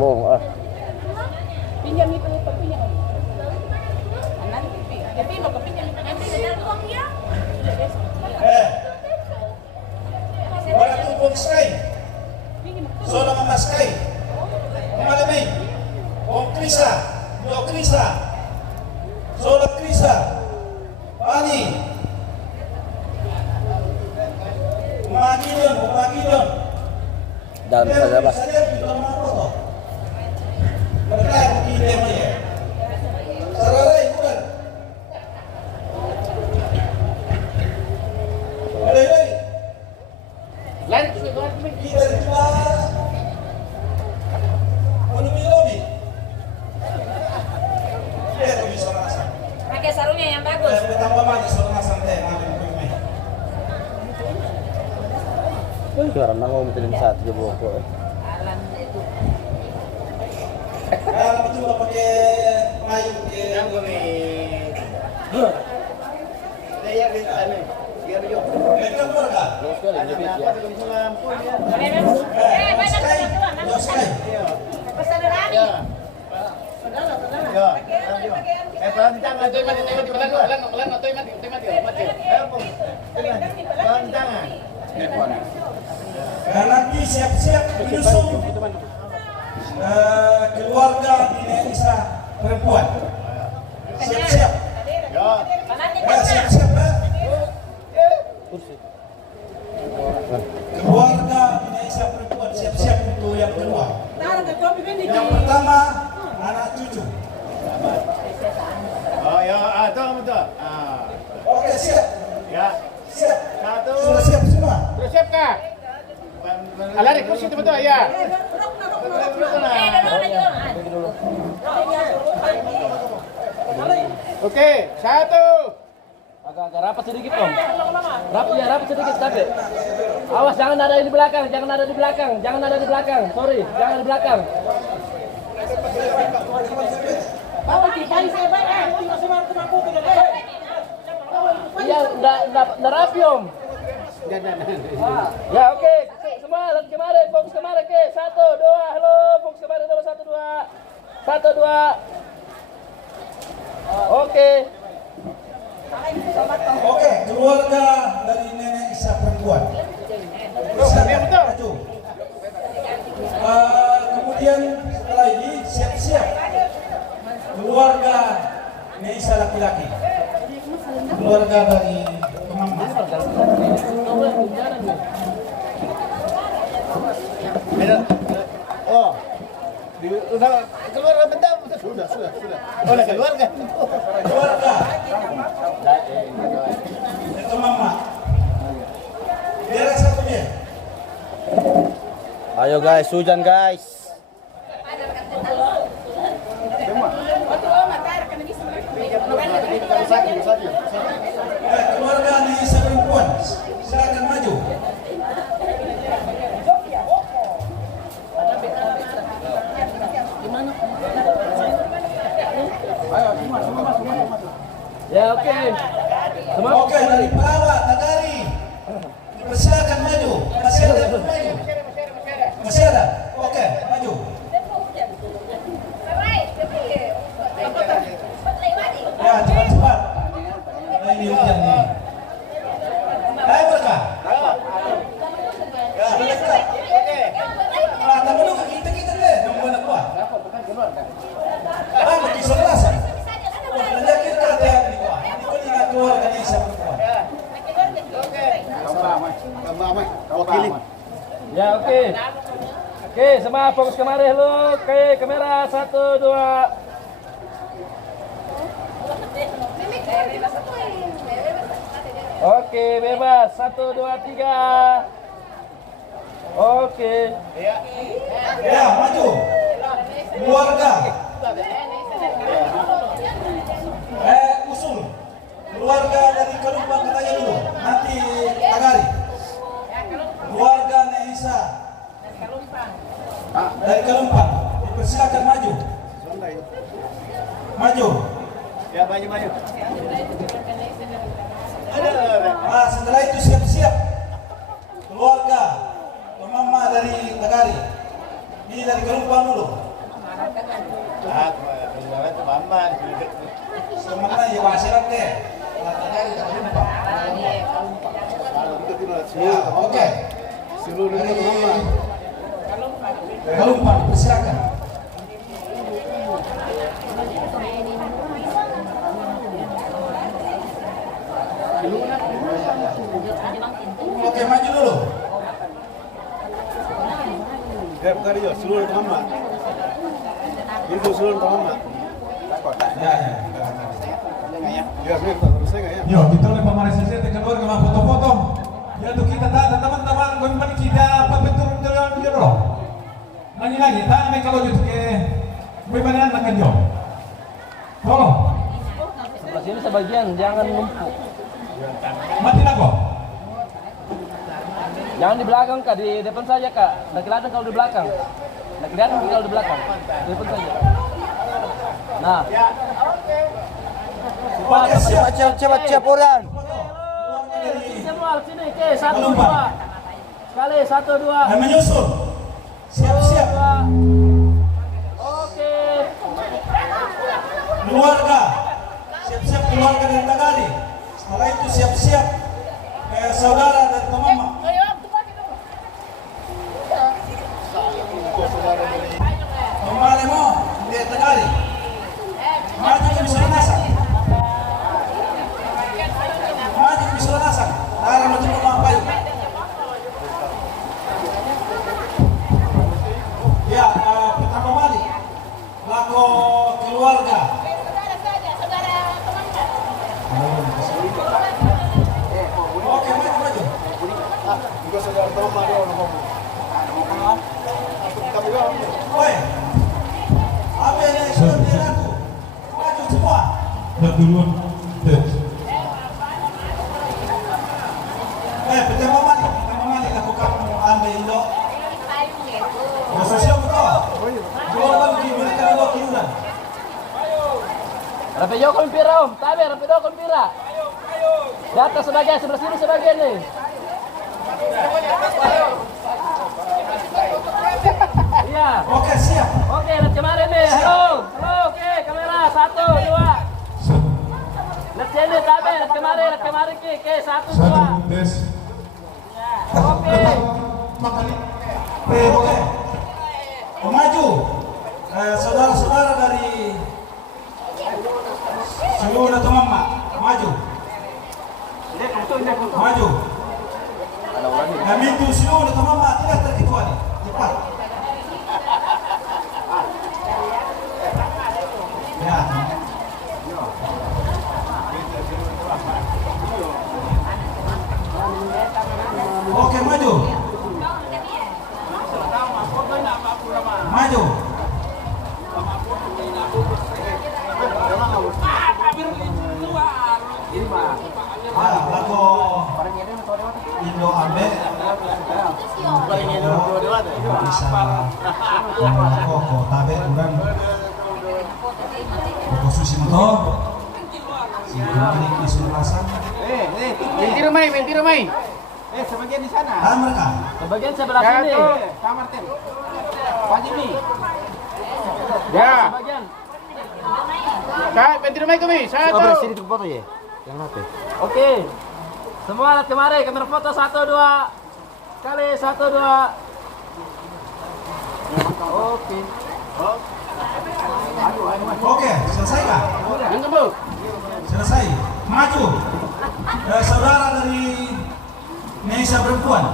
Tolong ah. Pinjam itu pinjam. Nanti mau kepinjam nanti ada uang ya. Wala tupong skay. Solo mga skay. Malamig. O krisa. Do krisa. Solo krisa. Pani. Umagidon. Dalam saja Bas. Pakai sarungnya yang bagus. Suara nangong mungkin satu je buku. Alan itu. Kalau cuma pakai mayu yang kami. Saya rintan ni. Biar yo. Mereka berapa? Banyak pesan rani. Ya. Pelantang atau mati. Pelantang. Nah, nanti siap-siap menyusul keluarga Nenek Isa perempuan. Siap-siap. Ya. Siap-siap. Keluarga Nenek Isa perempuan siap-siap untuk yang kedua. Yang pertama anak cucu. Oh ya, betul. Oke, siap. Ya. Siap. Satu. Sudah siap semua. Sudah siap kah? Alari kursi itu betul ya. Oke, satu. Agak rapat sedikit Om. Rapat sedikit tapi. Awas jangan ada di belakang. Sorry, jangan di belakang. Iya, udah rapi Om. Ya oke, semua lihat kemarin, fokus kemarin ke 1, 2, halo, fokus kemarin dulu 1, 2. Oke. Oke, keluarga dari Nenek Isa perempuan. Maju. Kemudian setelah ini siap-siap keluarga Nenek Isa laki-laki. Keluarga dari Mama. Oh. Udah keluar bentar. Sudah. Oh, udah keluar kan? Keluarga. Itu Mama. Biar satu dia. Ayo guys, hujan guys. Keluarga Nenek Isa perempuan. Silakan maju. Ya oke. Oke, dari perawat Nagari. Silakan maju. Masih ada yang maju. Masih ada. Oke, maju. Ya, cepat-cepat. Nah, ini hujan nih. Ayo berkah. Sudah dekat. Ah, tak perlu kita deh. Nunggu anak buah. Ah, bagi sebelasan. Menjakir kata yang di bawah. Ini pun ingat keluarga Nenek Isa perempuan. Ya oke. Oke, semua fokus kemarin lu. Oke, kamera 1, 2. Oke, bebas. 1, 2, 3. Oke. Ya, maju. Keluarga. Usul. Keluarga dari Kelumpang katanya dulu. Nanti Nagari. Keluarga Nenek Isa dari Kelumpang. Dipersilakan maju. Maju. Ya, maju. Nah, setelah itu siap-siap keluarga Mama dari Nagari. Ini dari Kelumpang dulu. Oke. Seluruh Dari Muhammad. Galumpan, persilakan. Oke, maju dulu. Ya, bentar ya, seluruh Muhammad. Itu seluruh Muhammad. Ya, ya. Ya, biar tak selesai nggak ya? Yo, kita udah pemain sesi kedua ke foto-foto. Ya tuh kita teman-teman gue kita pembentuk jalan dia loh. Lagi tanya kalau gitu ke bagaimana anak jo. Tolong. Sebelah sini sebagian, jangan numpuk. Mati nago. Jangan di belakang kak, di depan saja kak. Nggak kelihatan kalau di belakang. Nggak kelihatan kalau di belakang. Di depan saja. Nah. Oke, Cepat orang. Semua sini, oke, 1, 2. Sekali, 1, 2. Dan menyusul. Siap-siap. Oke. Keluarga. Siap-siap keluarga dari Tagari. Setelah itu siap-siap saudara dari Tomama. Kembali mau di Tagari. Maju ke Misalanasan. Maju ke Misalanasan. Arah menuju Rumah Bayu. Ya, pertama kali laku keluarga. Oke, maju. Juga saudara Muhammad dia orang ngomong. Woi, apa yang sudah dilaku? Maju semua. Dan duluan. Pertama kali lakukan ambil Indo. Sosial betul. Jualan di mereka di luar kiuran. Rapido kon pira, Om. Tabe, rapido kon pira. Di atas sebagian, sebelah sini sebagian nih. Iya. Oke, siap. Oke, lihat kemarin nih. Halo, oke, kamera 1, 2. Lihat sini, Tabe, lihat kemarin, oke, 1, 2. Tes. Oke. Oke. Maju. Saudara-saudara dari seluruh Tomama, maju. Maju. Kami itu seluruh Tomama tidak terkecuali. Cepat. Ya. Oke, maju. Maju. Ya, lagu Indo Ambe. Bisa. Koko tabe kurang. Koko susi moto. Sini isu rasan. Menti rumai. Sebagian di sana. Ah, mereka. Sebagian sebelah sini. Kamar Ten. Wajib nih. Ya. Sebagian. Kak, menti rumai kami. 1. Sini tuh foto ya. Yang nanti. Oke. Semua lihat kemarin, kamera foto 1, 2. Sekali, 1, 2. Oke. Oke, selesai kah? Yang kebo. Selesai. Maju. Saudara dari Indonesia Perempuan.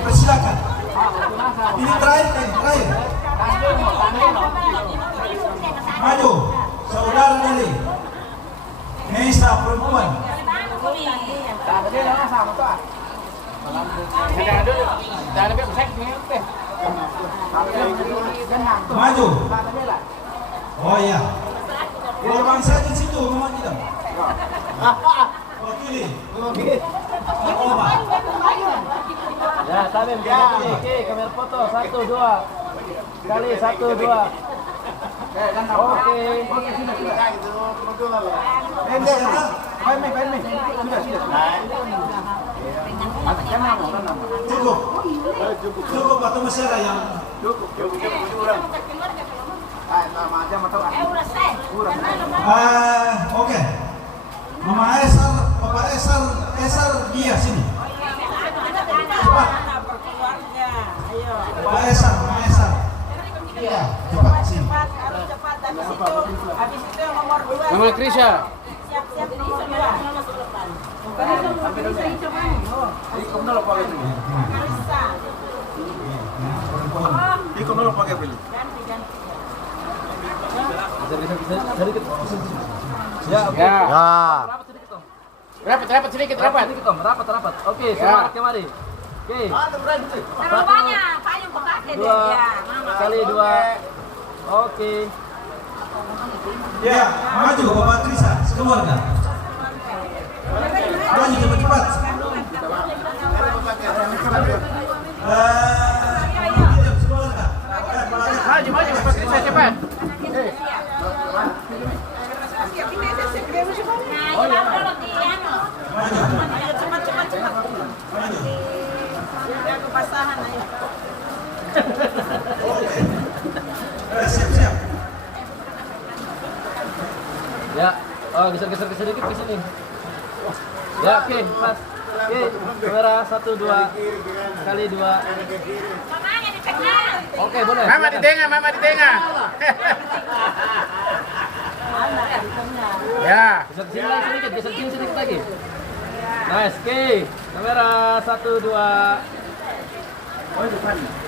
Persilakan. Ini terakhir. Maju. Saudara dari Indonesia Perempuan. Maju. Oh iya. Korban saya di situ memang tidak. Wakili. Apa? Ya, Tamim, oke, kamera foto 1, 2. Sekali, 1, 2. Oke. Cukup atau masih ada yang oke. Mama Esar, Papa Esar dia sini. Habis itu yang nomor 2. Mama Krisya. Siap-siap nomor 2. Masuk depan. Ikut dulu pakai pilih. Ya. Ya. Rapat sedikit. Rapat. Oke, semangat kemari. Oke. Terlalu banyak, payung pakai deh. 2 Ya, Mama. kali 2. Oke. Ya, maju Bapak Krisa, sekeluarga. Maju cepat-cepat. Sekeluarga. Maju Bapak Krisya cepat. Nah, ini dulu di anu. Ayo cepat. Ya kepasahan ayo. Siap. Ya. Oh, geser sedikit ke sini. Ya, oke, pas. Oke, kamera 1 2 kali 2. Mamanya di tengah. Oke, boleh. Mama di tengah. Ya. Geser sini sedikit lagi. Nice, oke. Kamera 1 2.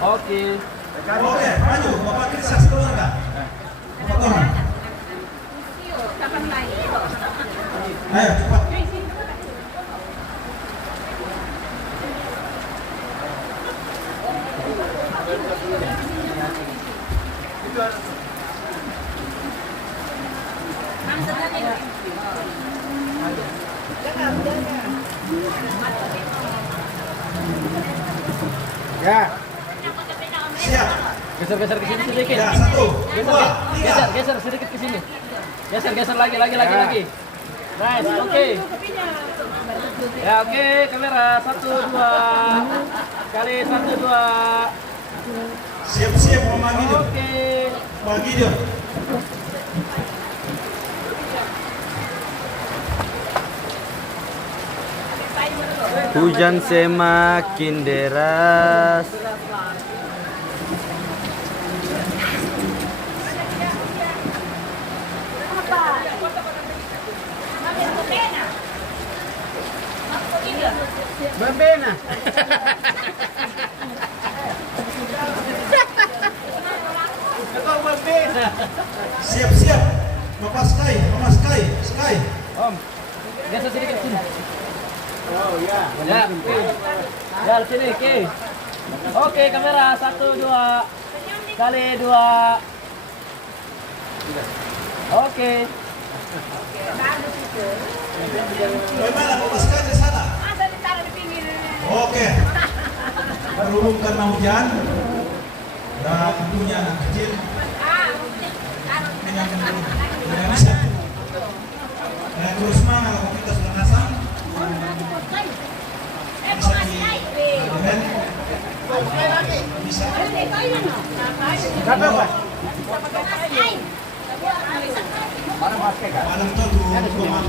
Oke. Oke, maju Bapak Krisa, sekeluarga. Potongan. Ayo cepat. Ya. Siap. Geser ke sini sedikit. Ya, 1, 2, 3. Geser sedikit ke sini. Geser lagi. Nice, oke. Ya, oke, kamera 1 2 kali 1 2. Siap Mama Gideon. Oke. Pak Gideon. Hujan semakin deras. Bambena. Siap. Bapak Sky. Om. Geser sedikit sini. Oh ya. Ya, oke. Ya, sini, oke. Oke, kamera 1 2 kali 2. Oke. Bagaimana Bapak Sky di sana? Masa ditaruh di pinggir. Oke. Berhubung karena hujan dan tentunya anak kecil yang tidak bisa. Terus semangat aktivitas bernasan. Bisa malam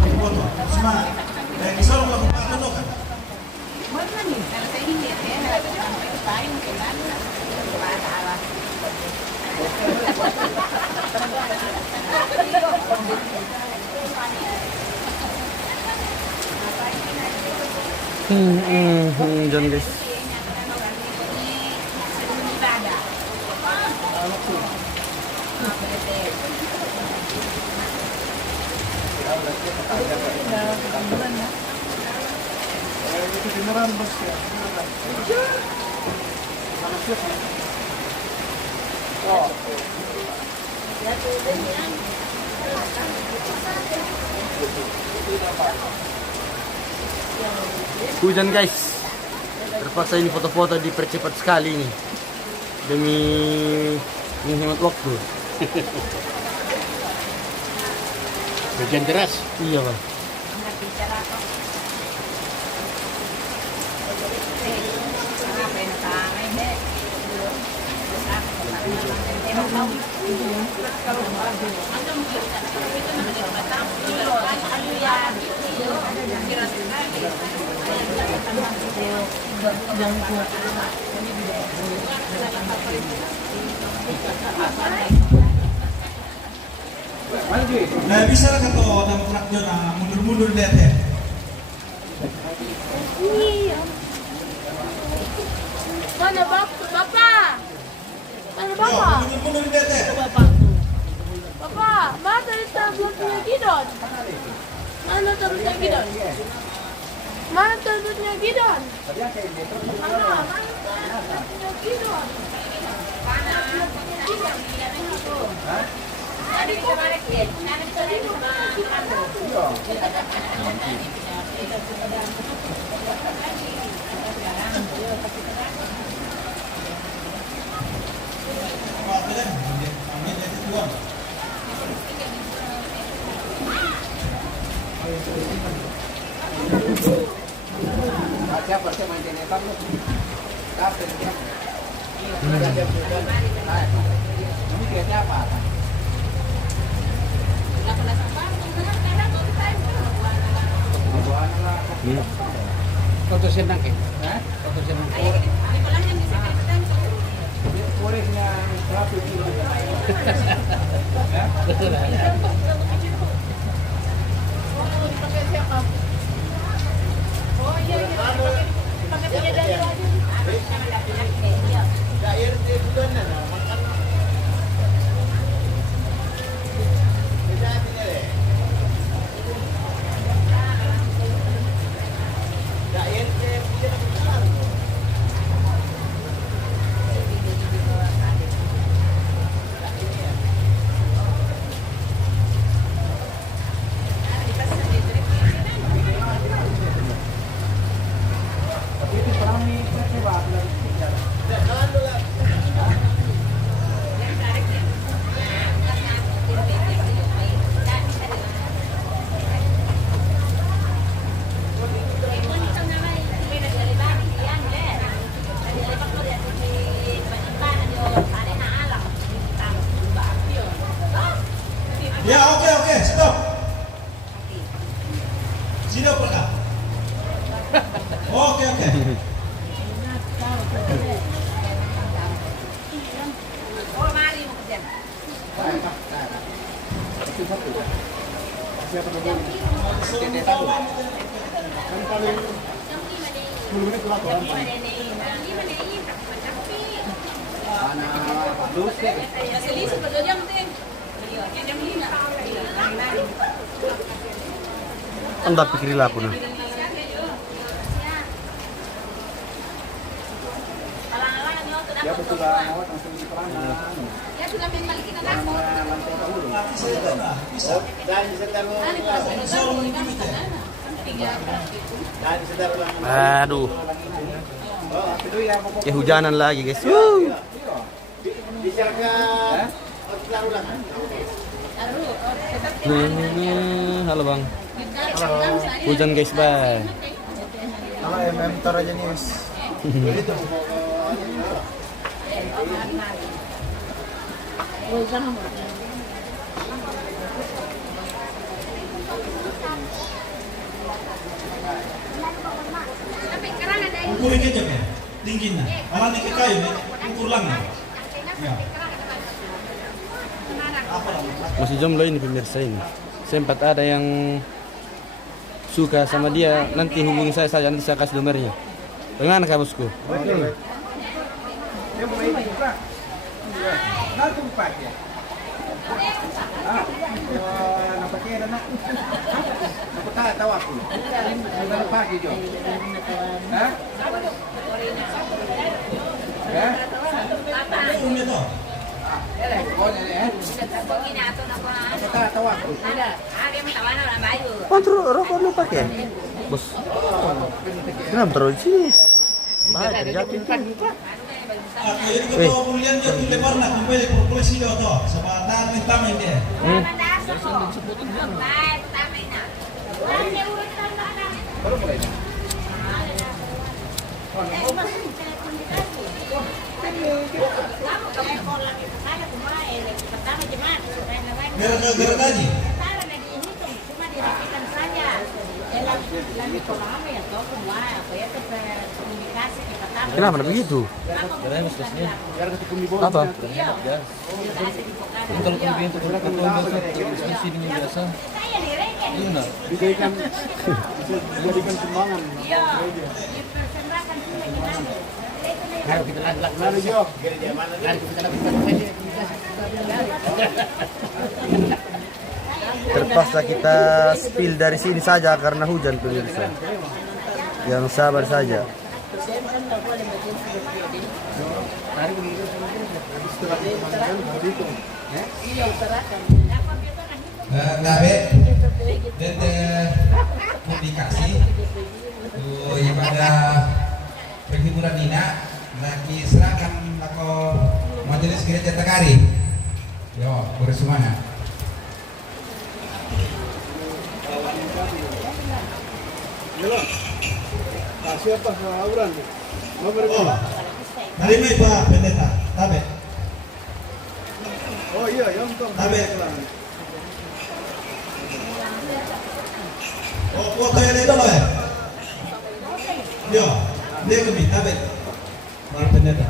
itu foto semangat. Kisah melakukan tuntukan. Hujan guys. Hujan guys. Terpaksa ini foto-foto dipercepat sekali ini demi menghemat waktu. Hujan deras. Iya bang. Nah bisa lah kata orang traktor mundur-mundur lihat ya. Mana bapak? Mana bapak? Mundur-mundur lihat ya. Bapak, mana tadi tabletnya Gidon? Mana tabletnya Gidon? Mana tabletnya Gidon? Mana tabletnya Gidon? Ada kemarin ya? Ada Siapa main tenetan lu? Kapten dia. Ini kayaknya apa? Foto senang ke? Foto senang. Orangnya berapa kilo? Oh iya, pakai punya dari aja. Daerah di bulan makan. Ya oke, stop. Sudah pernah. Oke. Oh, mari mau kerja. Siapa dulu? Tenetan lu. Kan paling 10 menit berapa? Mana lulus deh. Selisih berjam penting. Jam 5. Anda pikirilah pun. Dia sudah ngawat langsung di peranan. Ya sudah balikin anak. Lantai ke dulu. Bisa. Dan setel dan setel ulang. Aduh, Oh, itu ya mau kehujanan lagi guys. dijaga ulang. Halo bang. Hujan guys bang. Halo MM Toraja News. Ukurin aja ya, tingginya. Malah ini ke kayu ya, ukur lang. Ya. Masih jomblo ini pemirsa ini. Sempat ada yang suka sama dia, nanti hubungi saya saja, nanti saya kasih nomornya. Bagaimana kak bosku? Tahu aku. Dari pagi Jo. Hah? Ya? Ini tuh. Oh, ya. Tahu aku. Kontrol rokok lu pakai, bos. Kenapa terlalu sini? Bahaya terjatuh. Jadi ketua kuliah dia tuh lebar nak kembali ke polisi dia tuh, sama tahan hitam ini. Baru mulai. Gara-gara gaji. Kenapa begitu? Apa? Kalau kelebihan itu berapa? Kalau di sini biasa. Gimana? Dijadikan sumbangan. Kalau kita Mari Jo. Terpaksa kita spill dari sini saja karena hujan pemirsa. Yang sabar saja. Gabe dan publikasi ibadah penghiburan Nina lagi serahkan atau majelis gereja Tagari. Yo, bersumana. Siapa auran? Nomor berapa? Hari ini Pak Pendeta, tabe. Oh iya, yang Tabe. Oh, foto yang itu loh. Yo, dia kami tabe. Pak Pendeta.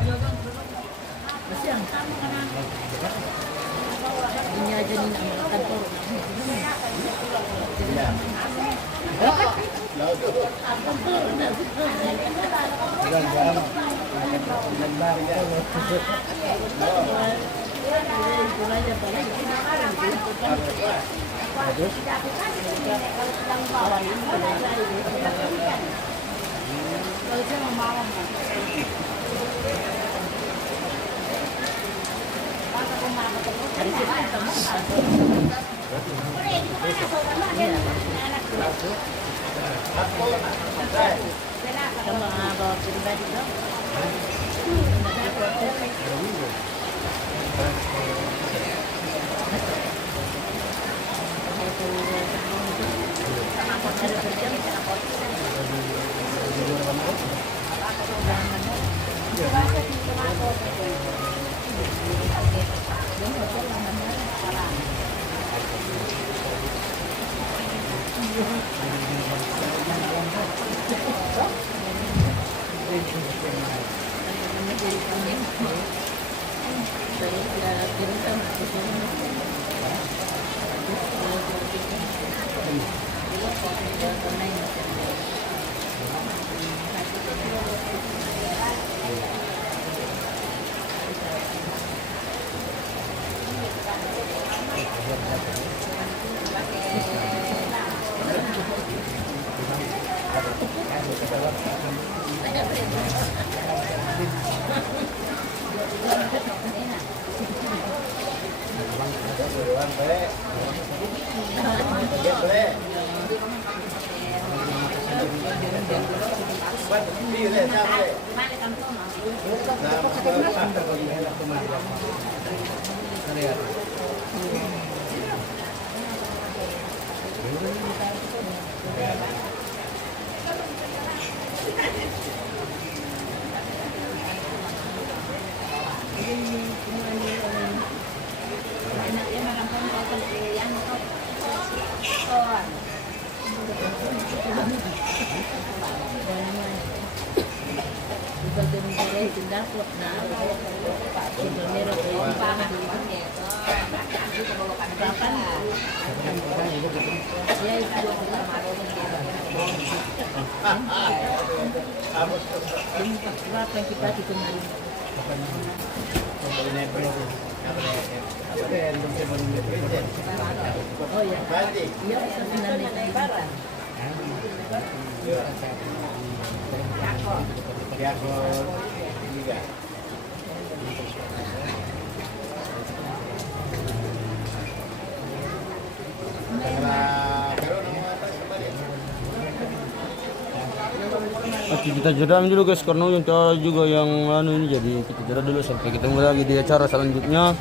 Oke, kita jeda dulu guys karena yang juga yang anu ini, jadi kita jeda dulu sampai ketemu lagi di acara selanjutnya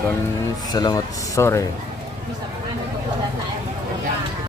dan selamat sore.